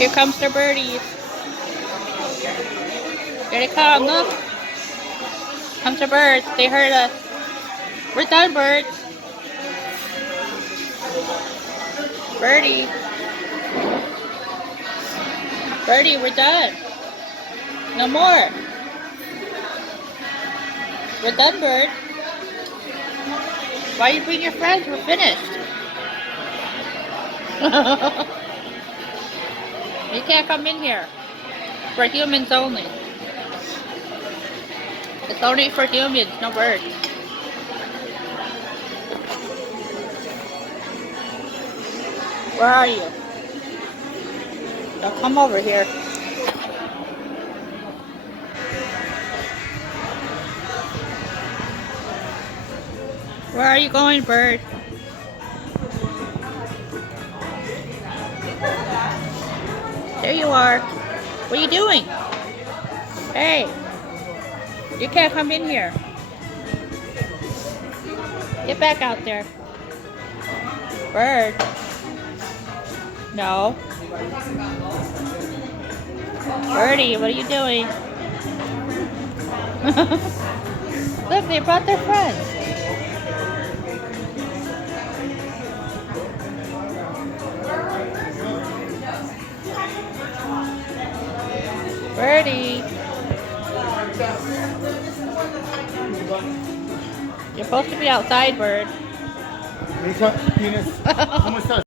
Here comes the birdies. Here they come, look. Comes the birds. They heard us. We're done, birds. Birdie. Birdie, we're done. No more. We're done, bird. Why you bring your friends? We're finished. You can't come in here. For humans only. It's only for humans, no birds. Where are you? Now come over here. Where are you going, bird? There you are. What are you doing? Hey, you can't come in here. Get back out there. Bird. No. Birdie, what are you doing? Look, they brought their friends. Birdie. You're supposed to be outside, bird. ¿Cómo estás?